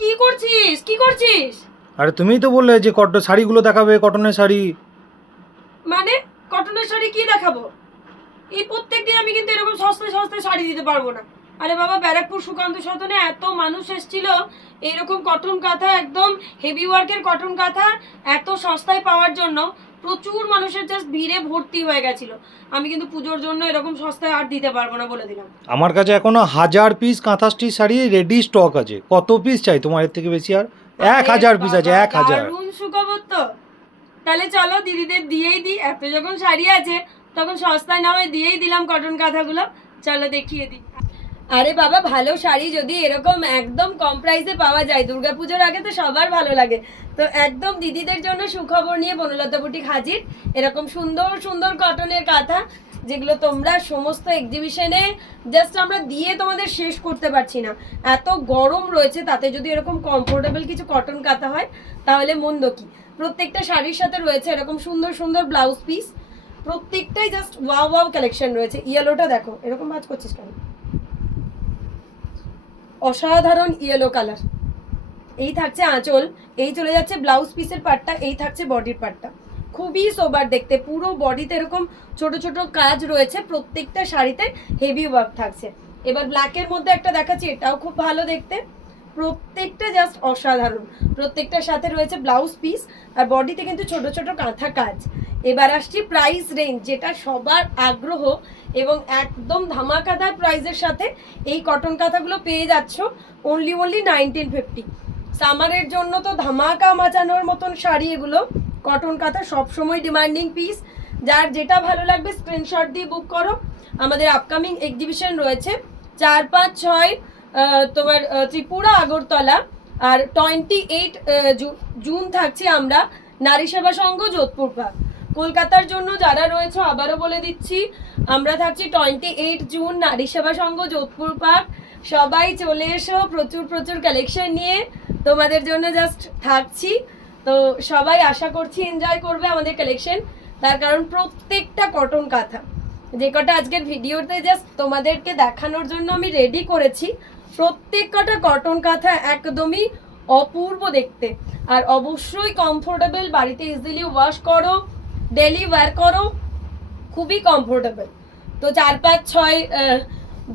কি করছিস কি করছিস? আরে তুমিই তো বললে যে শাড়িগুলো দেখাবে, কটনের শাড়ি। মানে কটনের শাড়ি কি দেখাবো? এই প্রত্যেকদিন আমি কিন্তু এরকম সস্তা সস্তা শাড়ি দিতে পারবো না। আরে বাবা, ব্যারাকপুর সুকান্ত সদনে এত মানুষ এসেছিল, এইরকম কটন কাঁথা, একদম হেভি ওয়ার্কের কটন কাঁথা এত সস্তায় পাওয়ার জন্য প্রচুর মানুষের জাস্ট ভিড়ে ভর্তি হয়ে গেছিল। আমি কিন্তু পুজোর জন্য এরকম সস্তায় আর দিতে পারবো না বলে দিলাম। আমার কাছে এখনো 1000 পিস কাঁথা স্টিচ শাড়ি রেডি স্টক আছে। কত পিস চাই তোমার? এর থেকে বেশি? আর 1000 পিস আছে, 1000। দারুণ সুখবর তো। তাহলে চলো দিদিদের দিয়েই দিই, এত যখন শাড়ি আছে তখন সস্তায় না হয় দিয়েই দিলাম কটন কাঁথাগুলো। চলো দেখিয়ে দিই। আরে বাবা, ভালো শাড়ি যদি এরকম একদম কম প্রাইসে পাওয়া যায়, দুর্গাপুজোর আগে তো সবার ভালো লাগে। তো একদম দিদিদের জন্য সুখবর নিয়ে বনলতা বুটিক হাজির। এরকম সুন্দর সুন্দর কটনের কাঁথা, যেগুলো তোমরা সমস্ত এক্সিবিশনে জাস্ট আমরা দিয়ে তোমাদের শেষ করতে পারছি না। এত গরম রয়েছে, তাতে যদি এরকম কমফোর্টেবল কিছু কটন কাঁথা হয় তাহলে মন্দ কি। প্রত্যেকটা শাড়ির সাথে রয়েছে এরকম সুন্দর সুন্দর ব্লাউজ পিস। প্রত্যেকটাই জাস্ট ওয়াও ওয়াও কালেকশন রয়েছে। ইয়েলোটা দেখো, এরকম ভাজ করছিস কেন? অসাধারণ ইয়েলো কালার। এই থাকছে আঁচল, এই চলে যাচ্ছে ব্লাউজ পিসের পার্টটা, এই থাকছে বডির পার্টটা। খুবই সোবার দেখতে, পুরো বডিতে এরকম ছোট ছোট কাজ রয়েছে, প্রত্যেকটা শাড়িতে হেভি ওয়ার্ক থাকছে। এবার ব্ল্যাকের মধ্যে একটা দেখাচ্ছি, এটাও খুব ভালো দেখতে। প্রত্যেকটা জাস্ট অসাধারণ। প্রত্যেকটার সাথে রয়েছে ব্লাউজ পিস, আর বডিতে কিন্তু ছোট ছোট কাঁথা কাজ। এবার আসছি প্রাইস রেঞ্জ, যেটা সবার আগ্রহ, এবং একদম ধামাকাদার প্রাইসের সাথে এই কটন কাঁথাগুলো পেয়ে যাচ্ছ অনলি 1950। সামারের জন্য তো ধামাকা মাচানোর মতন শাড়ি এগুলো। কটন কাঁথা সবসময় ডিমান্ডিং পিস। যার যেটা ভালো লাগবে স্ক্রিনশট দিয়ে বুক করো। আমাদের আপকামিং এক্সিবিশন রয়েছে 4, 5, 6 তোমার ত্রিপুরা আগরতলা, আর 28 জুন থাকছি আমরা নারী সেবা সংঘ যোধপুর পার্ক। কলকাতার জন্য যারা রয়েছে আবারও বলে দিচ্ছি, আমরা থাকছি 28 জুন নারী সেবা সংঘ যোধপুর পার্ক। সবাই চলে এসো, প্রচুর প্রচুর কালেকশন নিয়ে তোমাদের জন্য জাস্ট থাকছি। তো সবাই আশা করছি এনজয় করবে আমাদের কালেকশন, তার কারণ প্রত্যেকটা কটন কাঁথা যে কটা আজকের ভিডিওতে জাস্ট তোমাদেরকে দেখানোর জন্য আমি রেডি করেছি, প্রত্যেক কটা কটন কাঁথা একদমই অপূর্ব দেখতে। আর অবশ্যই কমফোর্টেবল, বাড়িতে ইজিলি ওয়াশ করো, ডেলি ওয়্যার করো, খুবই কমফোর্টেবল। তো 4, 5, 6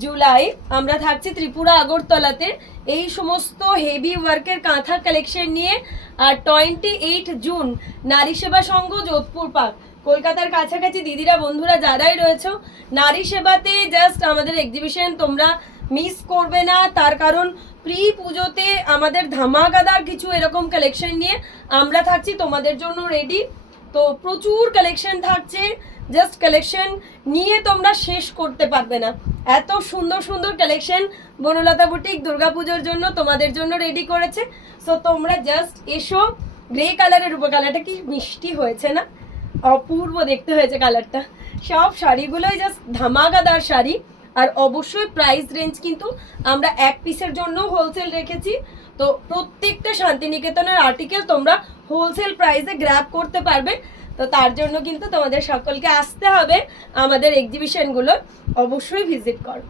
জুলাই আমরা থাকছি ত্রিপুরা আগরতলাতে এই সমস্ত হেভি ওয়ার্কের কাঁথা কালেকশন নিয়ে। আর 28 জুন নারী সেবা সংঘ যোধপুর পার্ক। কলকাতার কাছাকাছি দিদিরা বন্ধুরা যারাই রয়েছে, নারী সেবাতে জাস্ট আমাদের এক্সিবিশন তোমরা মিস করবে না। তার কারণ প্রি পুজোতে আমাদের ধামাকাদার কিছু এরকম কালেকশন নিয়ে আমরা থাকছি তোমাদের জন্য রেডি। তো প্রচুর কালেকশন থাকছে, জাস্ট কালেকশন নিয়ে তোমরা শেষ করতে পারবে না। এত সুন্দর সুন্দর কালেকশন বনলতা বুটিক দুর্গাপুজোর জন্য তোমাদের জন্য রেডি করেছে। সো তোমরা জাস্ট এসো। গ্রে কালারের উপর কালারটা কি মিষ্টি হয়েছে না? অপূর্ব দেখতে হয়েছে কালারটা। সব শাড়িগুলোই জাস্ট ধামাকাদার শাড়ি। আর অবশ্যই প্রাইস রেঞ্জ কিন্তু আমরা এক পিসের জন্য হোলসেল রেখেছি। তো প্রত্যেকটা শান্তিনিকেতনের আর্টিকেল তোমরা হোলসেল প্রাইসে গ্র্যাব করতে পারবে। তো তার জন্য কিন্তু তোমাদের সকলকে আসতে হবে আমাদের এক্সিবিশনগুলো, অবশ্যই ভিজিট করো।